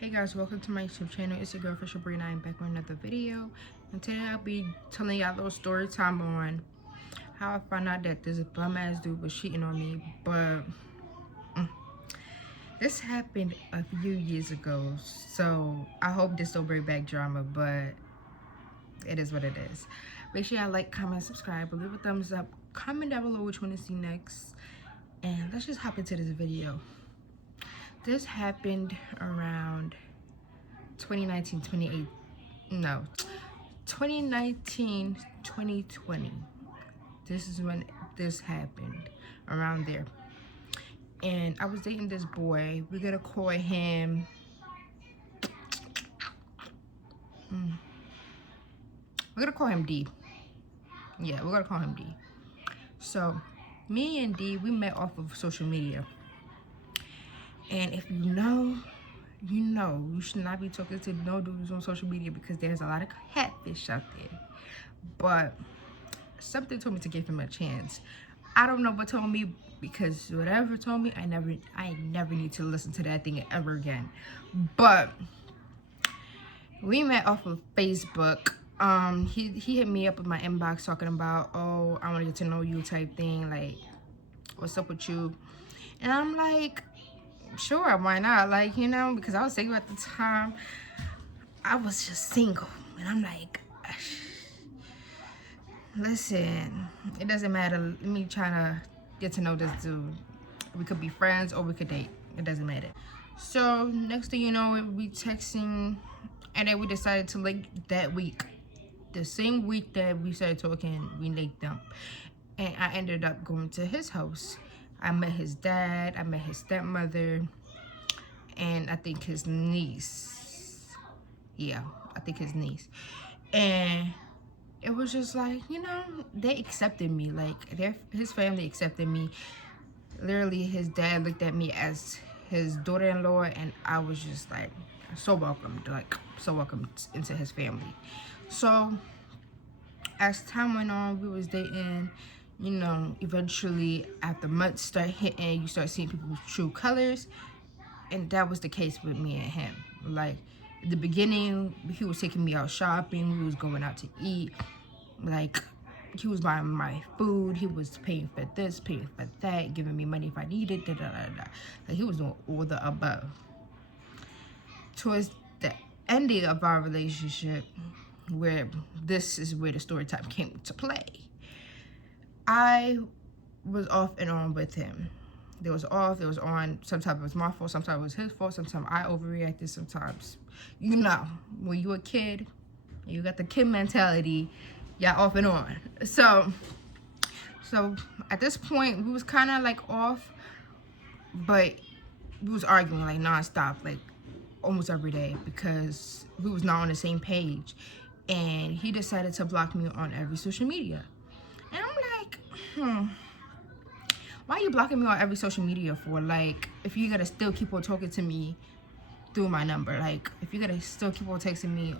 Hey guys, welcome to my YouTube channel. It's your girl TheOfficialBri and I am back with another video. And today I'll be telling y'all a little story time on how I found out that this bum ass dude was cheating on me. But this happened a few years ago, so I hope this don't bring back drama, but it is what it is. Make sure y'all like, comment, subscribe, leave a thumbs up, comment down below which one to see next, and let's just hop into this video. This happened around 2019, 2020. This is when this happened, around there. And I was dating this boy. We're gonna call him D. Yeah, we're gonna call him D. So me and D, we met off of social media. And if you know, you should not be talking to no dudes on social media because there's a lot of catfish out there. But something told me to give him a chance. I don't know what told me, because whatever told me, I never need to listen to that thing ever again. But we met off of Facebook. He hit me up in my inbox talking about, oh, I want to get to know you type thing, like, what's up with you? And I'm like, sure, why not? Like, you know, because I was single at the time. I was just single. And I'm like, listen, it doesn't matter. Let me try to get to know this dude. We could be friends or we could date. It doesn't matter. So next thing you know, we texting, and then we decided to link that week. The same week that we started talking, we linked up. And I ended up going to his house. I met his dad, I met his stepmother, and I think his niece. Yeah, I think his niece. And it was just like, you know, they accepted me. Like, his family accepted me. Literally, his dad looked at me as his daughter-in-law, and I was just like so welcomed into his family. So as time went on, we was dating. You know, eventually after months start hitting, you start seeing people's true colors. And that was the case with me and him. Like, at the beginning, he was taking me out shopping, we was going out to eat. Like, he was buying my food, he was paying for this, paying for that, giving me money if I needed, Like, he was doing all the above. Towards the ending of our relationship, where this is where the story time came to play, I was off and on with him. There was off, it was on. Sometimes it was my fault, sometimes it was his fault, sometimes I overreacted, sometimes, you know, when you a kid, you got the kid mentality, y'all off and on. So at this point, we was kind of like off, but we was arguing like nonstop, like almost every day, because we was not on the same page. And he decided to block me on every social media. And I'm like, why are you blocking me on every social media for? Like, if you gotta still keep on talking to me through my number, like, if you gotta still keep on texting me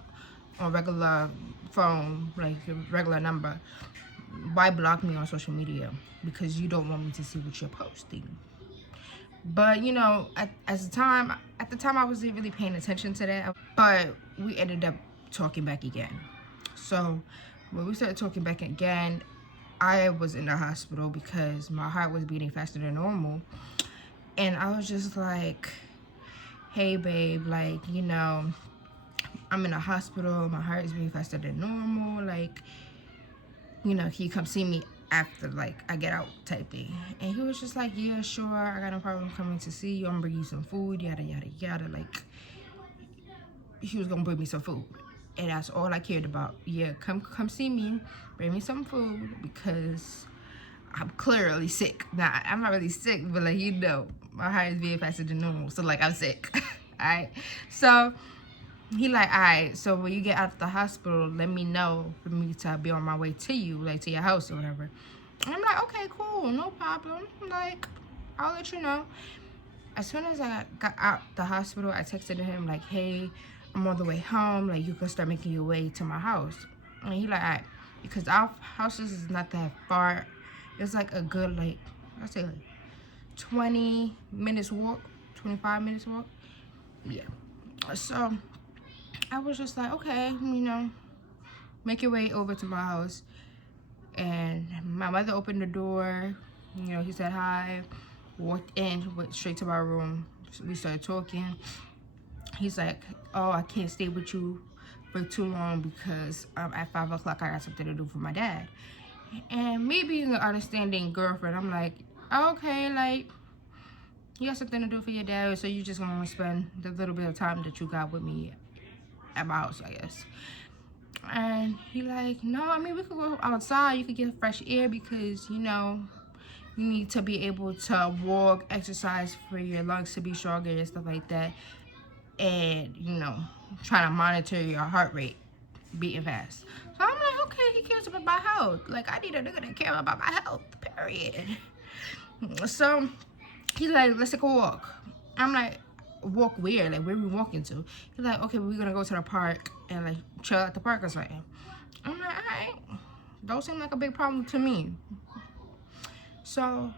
on regular phone, like your regular number, why block me on social media? Because you don't want me to see what you're posting. But you know, at the time I wasn't really paying attention to that. But we ended up talking back again. So when we started talking back again, I was in the hospital because my heart was beating faster than normal. And I was just like, hey babe, like, you know, I'm in the hospital, my heart is beating faster than normal, like, you know, can you come see me after, like, I get out type thing? And he was just like, yeah, sure, I got no problem coming to see you, I'm gonna bring you some food, yada yada yada. Like, he was gonna bring me some food, and that's all I cared about. Yeah, come see me, bring me some food, because I'm clearly sick. Now, I'm not really sick, but like, you know, my heart is beating faster than normal, so like, I'm sick. Alright, so he like, alright, so when you get out of the hospital, let me know for me to be on my way to you, like to your house or whatever. And I'm like, okay, cool, no problem. Like, I'll let you know. As soon as I got out the hospital, I texted him like, hey, I'm on the way home, like, you can start making your way to my house. And he like, alright, because our houses is not that far. It's like a good, like, I'd say like 20 minutes walk, 25 minutes walk. Yeah, So I was just like, okay, make your way over to my house. And my mother opened the door. He said hi, walked in, went straight to my room. We started talking. He's like, oh, I can't stay with you for too long because at 5 o'clock I got something to do for my dad. And me being an understanding girlfriend, I'm like, okay, like, you got something to do for your dad, so you just gonna spend the little bit of time that you got with me at my house, I guess. And he like, no, I mean, we could go outside, you could get fresh air because, you need to be able to walk, exercise for your lungs to be stronger and stuff like that. And, trying to monitor your heart rate beating fast. So I'm like, okay, he cares about my health. Like, I need a nigga that care about my health, period. So he's like, let's take a walk. I'm like, walk where? Like, where are we walking to? He's like, okay, we're gonna go to the park and like chill at the park or something. I'm like, alright. Don't seem like a big problem to me. So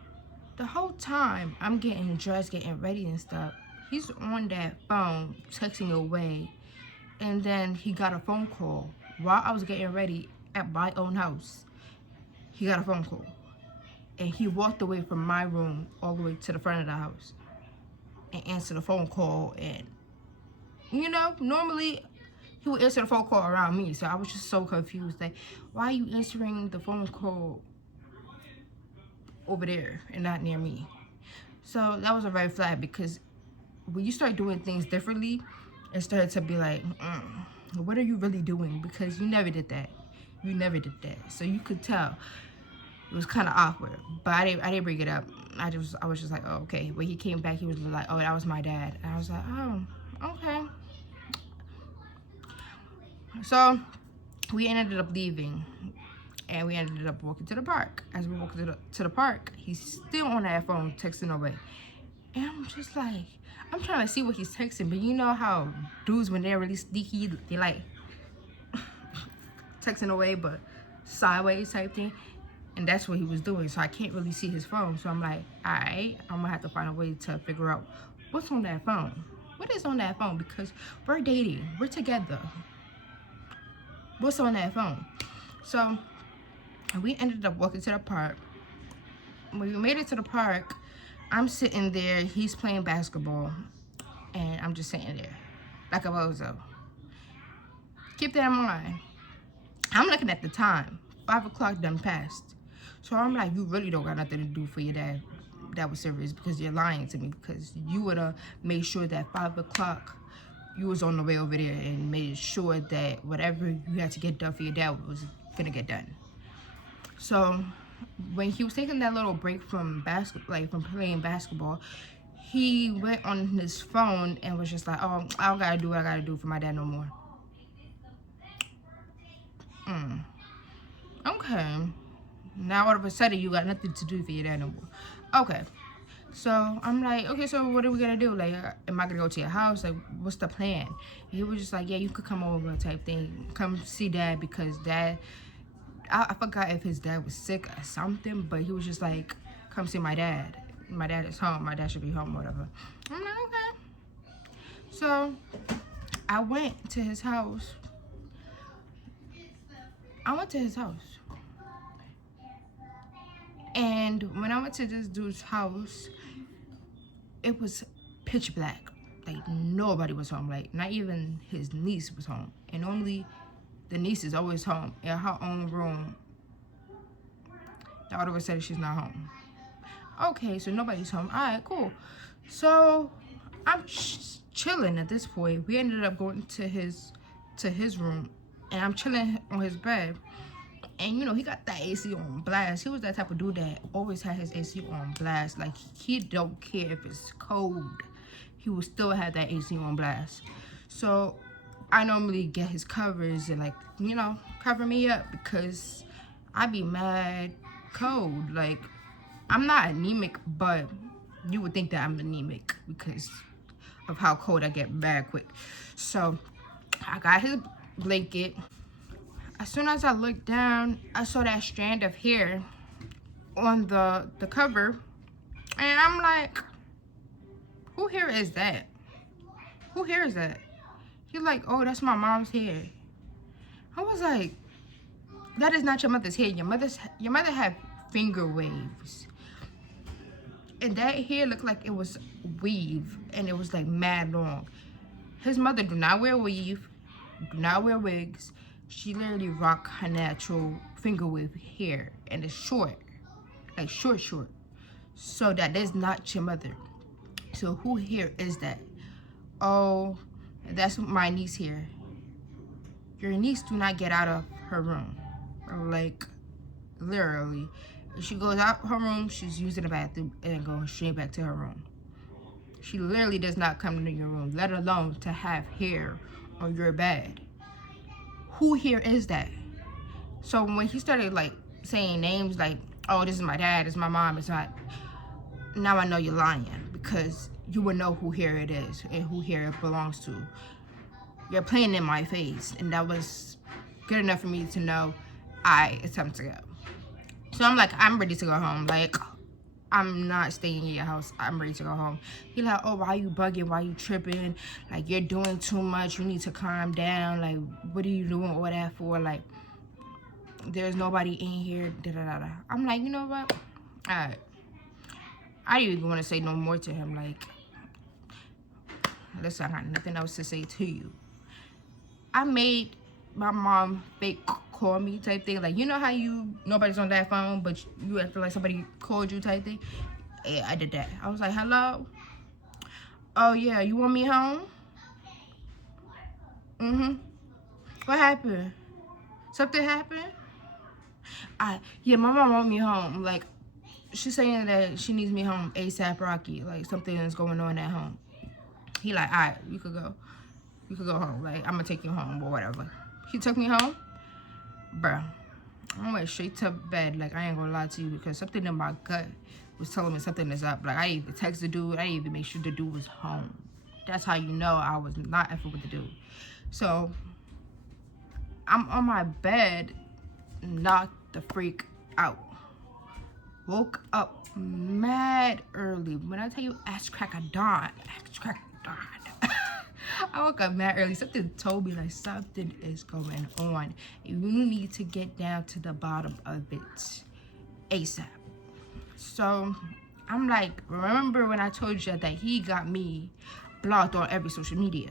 the whole time I'm getting dressed, getting ready and stuff, he's on that phone texting away. And then he got a phone call while I was getting ready at my own house. He got a phone call. And he walked away from my room all the way to the front of the house and answered the phone call. And, normally he would answer the phone call around me. So I was just so confused. Like, why are you answering the phone call over there and not near me? So that was a red flag, because when you start doing things differently, it started to be like, what are you really doing? Because you never did that. You never did that. So you could tell it was kind of awkward. But I didn't bring it up. I was just like, oh, okay. When he came back, he was like, oh, that was my dad. And I was like, oh, okay. So we ended up leaving, and we ended up walking to the park. As we walked to the park, he's still on that phone texting away. And I'm just like, I'm trying to see what he's texting, but you know how dudes, when they're really sneaky, they like texting away but sideways type thing. And that's what he was doing, so I can't really see his phone. So I'm like, alright, I'm gonna have to find a way to figure out what's on that phone. What is on that phone? Because we're dating, we're together. What's on that phone? So we ended up walking to the park. When we made it to the park, I'm sitting there, he's playing basketball, and I'm just sitting there like a bozo. Keep that in mind. I'm looking at the time. 5 o'clock done passed. So I'm like, you really don't got nothing to do for your dad. That was serious, because you're lying to me, because you would have made sure that 5 o'clock you was on the way over there and made sure that whatever you had to get done for your dad was gonna get done. So when he was taking that little break from from playing basketball, he went on his phone and was just like, oh, I don't gotta do what I gotta do for my dad no more. Okay. Now all of a sudden you got nothing to do for your dad no more. Okay. So I'm like, okay, so what are we gonna do? Like, am I gonna go to your house? Like, what's the plan? He was just like, yeah, you could come over type thing. Come see dad, because dad, I forgot if his dad was sick or something, but he was just like, come see my dad. My dad is home. My dad should be home, whatever. I'm like, okay. So I went to his house. And when I went to this dude's house, it was pitch black. Like, nobody was home. Like, not even his niece was home. And normally, the niece is always home in her own room. All of a sudden, she's not home. Okay, so nobody's home. All right, cool. So I'm chilling at this point. We ended up going to his room, and I'm chilling on his bed. And he got that AC on blast. He was that type of dude that always had his AC on blast. Like, he don't care if it's cold. He will still have that AC on blast. So I normally get his covers and, like, cover me up, because I be mad cold. Like, I'm not anemic, but you would think that I'm anemic because of how cold I get mad quick. So I got his blanket. As soon as I looked down, I saw that strand of hair on the cover. And I'm like, who hair is that? Who hair is that? He like, oh, that's my mom's hair. I was like, that is not your mother's hair. Your mother had finger waves. And that hair looked like it was weave, and it was like mad long. His mother do not wear weave, do not wear wigs. She literally rock her natural finger wave hair, and it's short, like short. So that is not your mother. So who here is that? Oh, that's my niece here. Your niece do not get out of her room, like literally. If she goes out her room, she's using the bathroom and going straight back to her room. She literally does not come into your room, let alone to have hair on your bed. Who here is that? So when he started like saying names like, oh, this is my dad, this is my mom, it's not. Now I know you're lying, because you would know who hair it is and who hair it belongs to. You're playing in my face, and that was good enough for me to know it's time to go. So I'm like, I'm ready to go home. Like, I'm not staying in your house. I'm ready to go home. He like, oh, why you bugging? Why you tripping? Like, you're doing too much. You need to calm down. Like, what are you doing all that for? Like, there's nobody in here. Da-da-da-da. I'm like, you know what? All right. I didn't even want to say no more to him. Like, listen, I got nothing else to say to you. I made my mom fake call me type thing. Like, you know how nobody's on that phone, but you feel like somebody called you type thing? Yeah, I did that. I was like, hello? Oh, yeah, you want me home? Mm-hmm. What happened? Something happened? Yeah, my mom want me home. Like, she's saying that she needs me home ASAP Rocky. Like, something is going on at home. He like, all right, you could go. You could go home. Like, I'm gonna take you home or whatever. He took me home. Bruh, I went straight to bed. Like, I ain't gonna lie to you, because something in my gut was telling me something is up. Like, I even text the dude. I didn't even make sure the dude was home. That's how you know I was not effing with the dude. So, I'm on my bed, knocked the freak out. Woke up mad early. When I tell you ass crack of dawn. I woke up mad early. Something told me like something is going on. You need to get down to the bottom of it ASAP. So I'm like, remember when I told you that he got me blocked on every social media?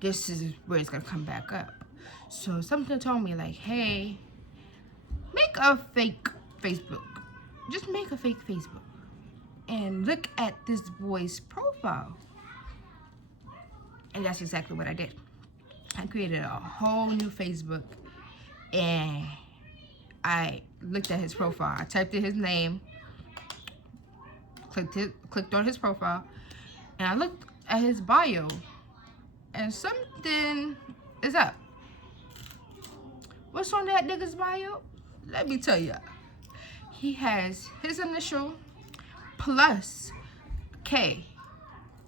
This is where it's gonna come back up. So something told me like, hey, make a fake Facebook. Just make a fake Facebook and look at this boy's profile. And that's exactly what I did. I created a whole new Facebook, and I looked at his profile. I typed in his name, clicked on his profile, and I looked at his bio, and something is up. What's on that nigga's bio? Let me tell you. He has his initial plus K.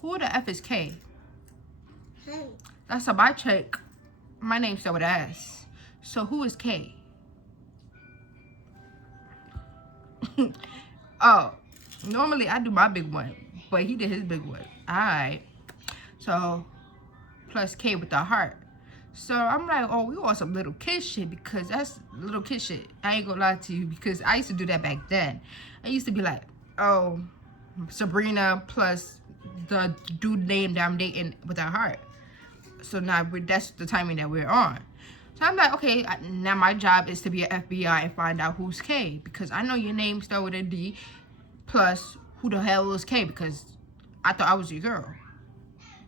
Who the F is K? That's a by check. My name's spelled with an S. So who is K? Oh, normally I do my big one, but he did his big one. Alright. So plus K with the heart. So I'm like, oh, we want some little kid shit, because that's little kid shit. I ain't gonna lie to you, because I used to do that back then. I used to be like, oh, Sabrina plus the dude name that I'm dating with a heart. So now that's the timing that we're on. So I'm like, okay, now my job is to be an FBI and find out who's K, because I know your name starts with a D, plus who the hell is K, because I thought I was your girl.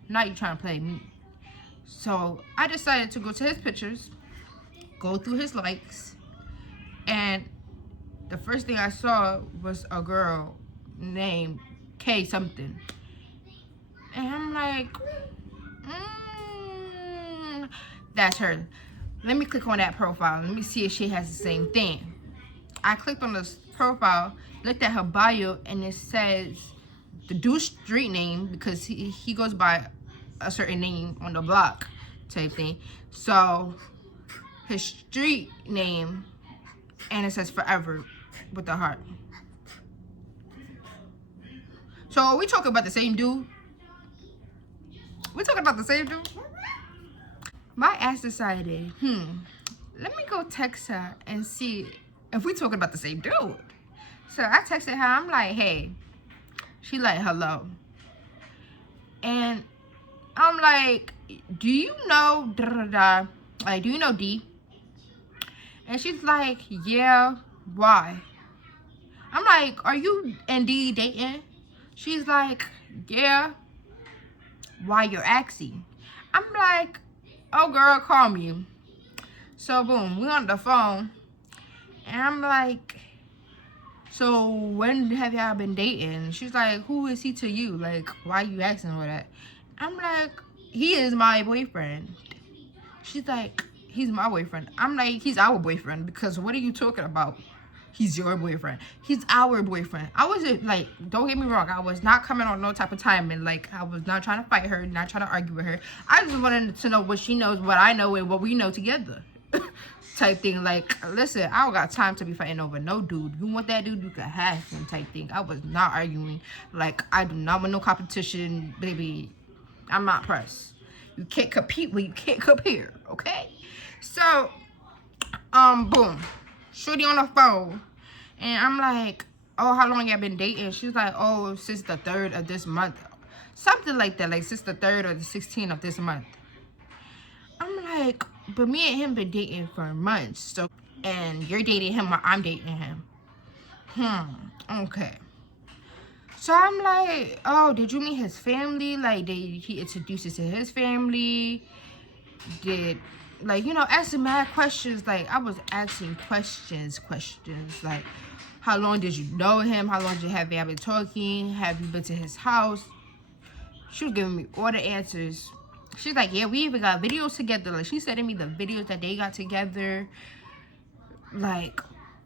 Now you're trying to play me. So I decided to go to his pictures, go through his likes, and the first thing I saw was a girl named K something. And I'm like, that's her. Let me click on that profile. Let me see if she has the same thing. I clicked on this profile, looked at her bio, and it says the dude's street name, because he goes by a certain name on the block type thing. So his street name, and it says Forever with a heart. So are we talking about the same dude? We talking about the same dude? My ass decided, let me go text her and see if we talking about the same dude. So I texted her, I'm like, hey. She like, hello. And I'm like, do you know da-da-da? Like, do you know D? And she's like, yeah, why? I'm like, are you and D dating? She's like, yeah. Why you're asking? I'm like, oh girl, call me. So boom, we on the phone. And I'm like, so when have y'all been dating? She's like, who is he to you? Like, why you asking all that? I'm like, he is my boyfriend. She's like, he's my boyfriend. I'm like, he's our boyfriend, because what are you talking about? He's your boyfriend. He's our boyfriend. I wasn't like, don't get me wrong, I was not coming on no type of timing. Like, I was not trying to fight her, not trying to argue with her. I just wanted to know what she knows, what I know, and what we know together. Type thing. Like, listen, I don't got time to be fighting over no dude. You want that dude, you can have him, type thing. I was not arguing. Like, I do not want no competition, baby. I'm not pressed. You can't compete when you can't compare, okay? So, boom. Shorty on the phone. And I'm like, oh, how long y'all been dating? She's like, oh, since the 3rd of this month. Something like that. Like, since the 3rd or the 16th of this month. I'm like, but me and him been dating for months. So, and you're dating him or I'm dating him. Okay. So I'm like, oh, did you meet his family? Like, did he introduce us to his family? Did, like, you know, asking mad questions. Like, I was asking questions. Like, how long did you know him? How long did you have y'all been talking? Have you been to his house? She was giving me all the answers. She's like, yeah, we even got videos together. Like, she sending me the videos that they got together. Like,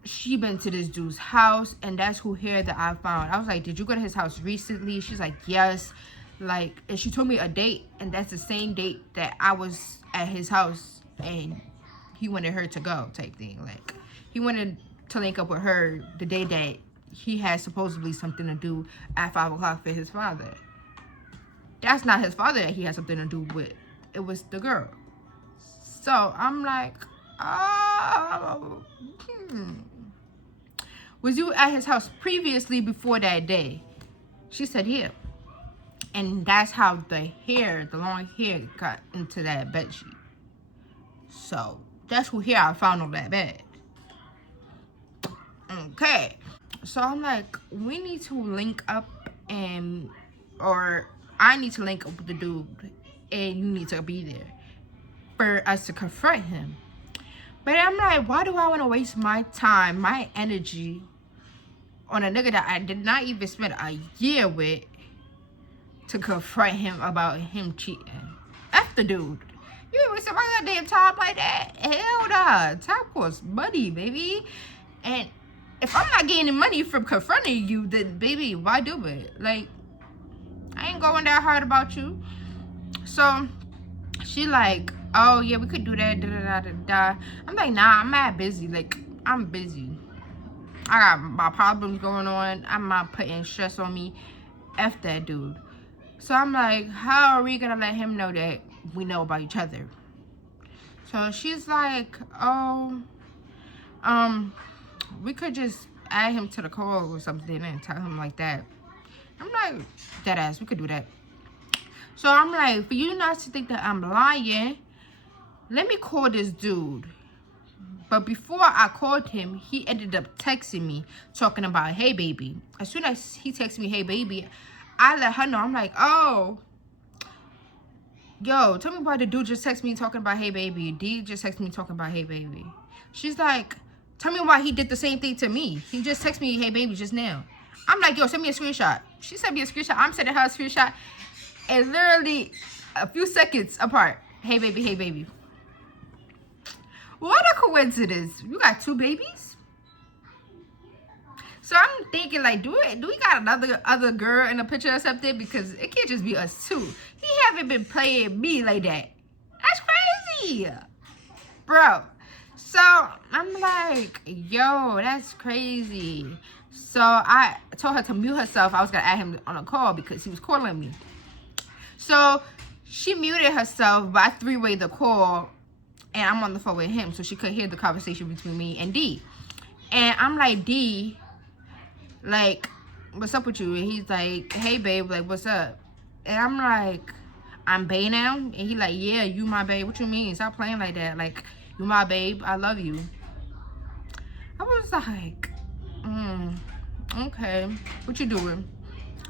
she been to this dude's house, and that's who hair that I found. I was like, did you go to his house recently? She's like, yes. Like, and she told me a date, and that's the same date that I was at his house, and he wanted her to go, type thing. Like, he wanted to link up with her the day that he had supposedly something to do at 5 o'clock for his father. That's not his father that he had something to do with. It was the girl. So I'm like, oh, was you at his house previously before that day? She said, yeah. And that's how the long hair got into that bed sheet. So that's who hair I found on that bed. Okay. So I'm like, we need to link up, or I need to link up with the dude, and you need to be there for us to confront him. But I'm like, why do I want to waste my time, my energy on a nigga that I did not even spend a year with to confront him about him cheating? F the dude. You ain't wasting my goddamn time like that. Hell nah. Time costs money, baby. And if I'm not gaining money from confronting you, then baby, why do it? Like, I ain't going that hard about you. So she like, oh yeah, we could do that. Da, da, da, da. I'm like, nah, I'm mad busy. Like, I'm busy. I got my problems going on. I'm not putting stress on me. F that dude. So I'm like, how are we gonna let him know that we know about each other? So she's like, oh, we could just add him to the call or something and tell him like that. I'm like, dead ass, we could do that. So I'm like, for you not to think that I'm lying, let me call this dude. But before I called him, he ended up texting me, talking about, hey, baby. As soon as he texted me, hey, baby, I let her know. I'm like, oh, yo, tell me why the dude just texted me talking about, hey, baby. D just texted me talking about, hey, baby. She's like, tell me why he did the same thing to me. He just texted me, hey, baby, just now. I'm like, yo, send me a screenshot. She sent me a screenshot. I'm sending her a screenshot. And literally a few seconds apart, hey, baby, hey, baby. What a coincidence. You got 2 babies? So I'm thinking, like, do we got other girl in the picture or something? Because it can't just be us 2. He haven't been playing me like that. That's crazy. Bro. So I'm like, yo, that's crazy. So I told her to mute herself. I was going to add him on a call because he was calling me. So She muted herself, but I three-wayed the call, and I'm on the phone with him, so she could hear the conversation between me and D. And I'm like, D, like, what's up with you? And he's like, hey, babe, like, what's up? And I'm like, I'm bae now? And he like, yeah, you my babe. What you mean? Stop playing like that. Like, you my babe. I love you. I was like, okay. What you doing?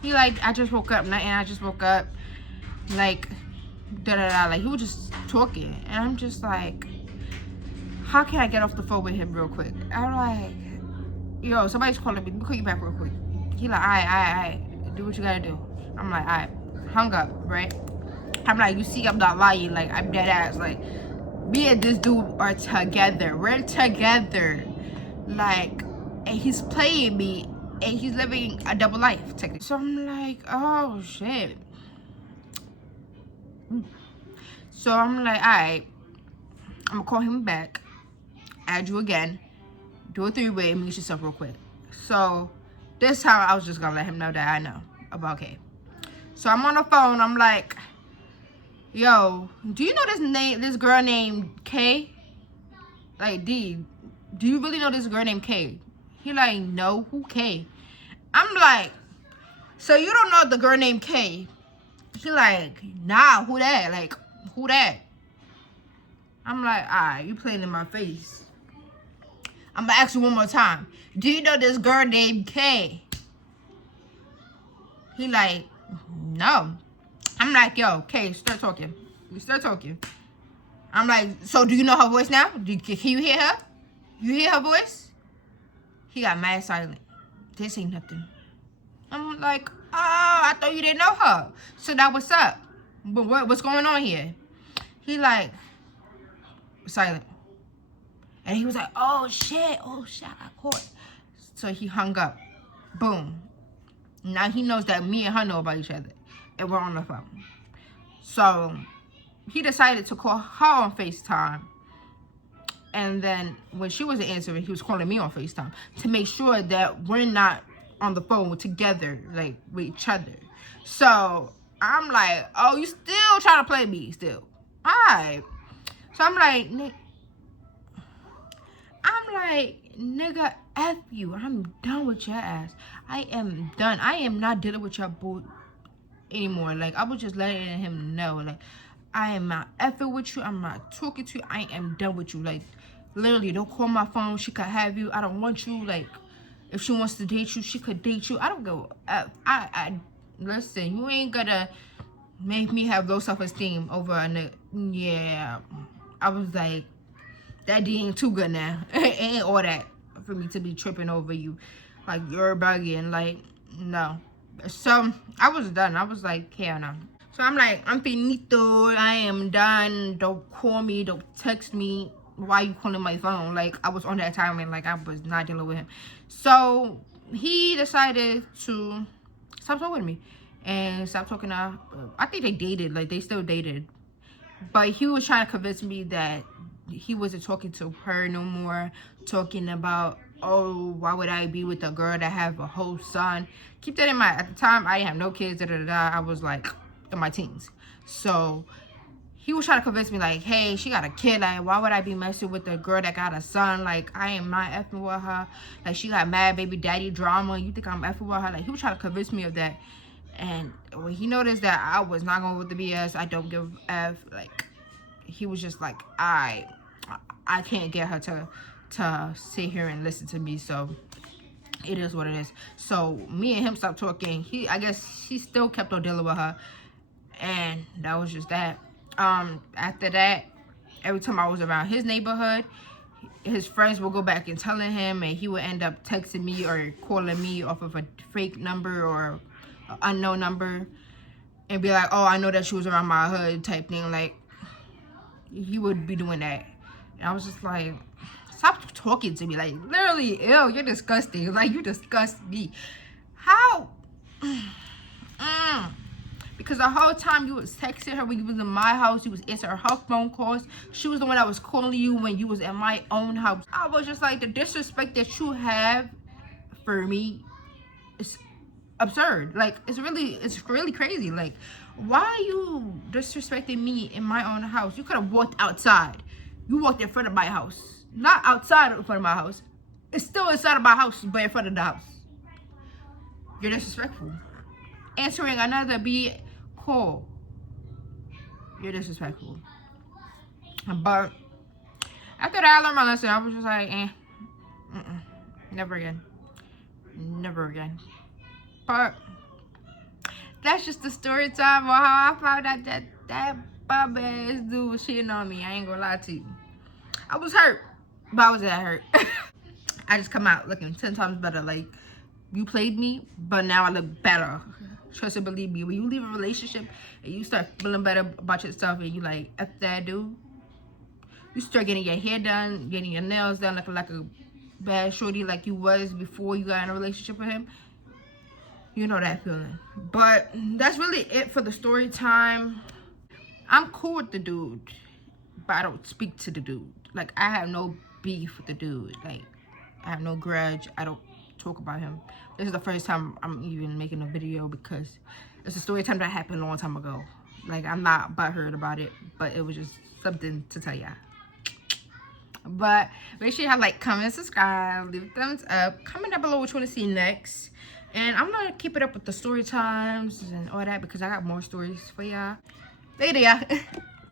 He like, I just woke up. Nothing. I just woke up. Like, da-da-da. Like, he was just talking. And I'm just like, how can I get off the phone with him real quick? I'm like, yo, somebody's calling me. Let me call you back real quick. He like, all right. Do what you gotta do. I'm like, all right. Hung up, right? I'm like, you see, I'm not lying. Like, I'm dead ass. Like, me and this dude are together. We're together. Like, and he's playing me, and he's living a double life, technically. So I'm like, oh, shit. So I'm like, all right. I'm gonna call him back. Add you again. Do a three-way and meet yourself real quick. So this time I was just gonna let him know that I know about Kay. So I'm on the phone. I'm like, yo, do you know this girl named Kay? Like, D, do you really know this girl named Kay? He like, no, who Kay? I'm like, so you don't know the girl named Kay? He like, nah, who that? Like, who that? I'm like, alright, you playing in my face. I'm gonna ask you one more time. Do you know this girl named Kay? He like, no. I'm like, yo, Kay, start talking. We start talking. I'm like, so do you know her voice now? Can you hear her? You hear her voice? He got mad silent. This ain't nothing. I'm like, oh, I thought you didn't know her. So now what's up? But what's going on here? He like, silent. And he was like, oh shit, I got caught. So he hung up. Boom. Now he knows that me and her know about each other. And we're on the phone. So he decided to call her on FaceTime. And then when she wasn't answering, he was calling me on FaceTime to make sure that we're not on the phone together, like with each other. So I'm like, oh, you still trying to play me still? All right. So I'm like, nigga, F you. I'm done with your ass. I am done. I am not dealing with your bull anymore. Like, I was just letting him know, like, I am not effing with you. I'm not talking to you. I am done with you. Like, literally, don't call my phone. She could have you. I don't want you. Like, if she wants to date you, she could date you. I don't go. Listen, you ain't gonna make me have low self-esteem over a nigga. Yeah. I was like, that D ain't too good now. It ain't all that for me to be tripping over you. Like, you're bugging. Like, no. So I was done. I was like, hell no. So I'm like, I'm finito. I am done. Don't call me. Don't text me. Why you calling my phone? Like, I was on that time and like I was not dealing with him. So he decided to stop talking to me and stop talking to her. I think they dated. Like, they still dated. But he was trying to convince me that he wasn't talking to her no more. Talking about, oh, why would I be with a girl that have a whole son? Keep that in mind. At the time, I didn't have no kids. I was like in my teens. So he was trying to convince me, like, hey, she got a kid. Like, why would I be messing with a girl that got a son? Like, I am not effing with her. Like, she got mad baby daddy drama. You think I'm effing with her? Like, he was trying to convince me of that. And when he noticed that I was not going with the BS, I don't give a F. Like, he was just like, I can't get her to sit here and listen to me. So it is what it is. So me and him stopped talking. I guess he still kept on dealing with her. And that was just that. After that, every time I was around his neighborhood, his friends would go back and telling him, and he would end up texting me or calling me off of a fake number or an unknown number and be like, oh, I know that she was around my hood type thing. Like, he would be doing that. And I was just like, stop talking to me. Like, literally, ew, you're disgusting. Like, you disgust me. How? Because the whole time you was texting her when you was in my house, you was answering her phone calls. She was the one that was calling you when you was in my own house. I was just like, the disrespect that you have for me is absurd. Like, it's really crazy. Like, Why are you disrespecting me in my own house? You could have walked outside. You walked in front of my house. Not outside in front of my house. It's still inside of my house, but in front of the house. You're disrespectful. Answering another B call. You're disrespectful. But after that, I learned my lesson. I was just like, never again. Never again. But that's just the story time of how I found out that bum ass dude was cheating on me. I ain't gonna lie to you. I was hurt, but I wasn't that hurt. I just come out looking 10 times better. Like, you played me, but now I look better. Trust and believe me. When you leave a relationship and you start feeling better about yourself and you like, F that dude, you start getting your hair done, getting your nails done, looking like a bad shorty like you was before you got in a relationship with him. You know that feeling. But that's really it for the story time. I'm cool with the dude, but I don't speak to the dude. Like, I have no beef with the dude. Like, I have no grudge. I don't talk about him. This is the first time I'm even making a video because it's a story time that happened a long time ago. Like, I'm not butthurt about it, but it was just something to tell y'all. But make sure you like, comment, subscribe, leave a thumbs up, comment down below what you want to see next. And I'm gonna keep it up with the story times and all that because I got more stories for y'all. Later, y'all.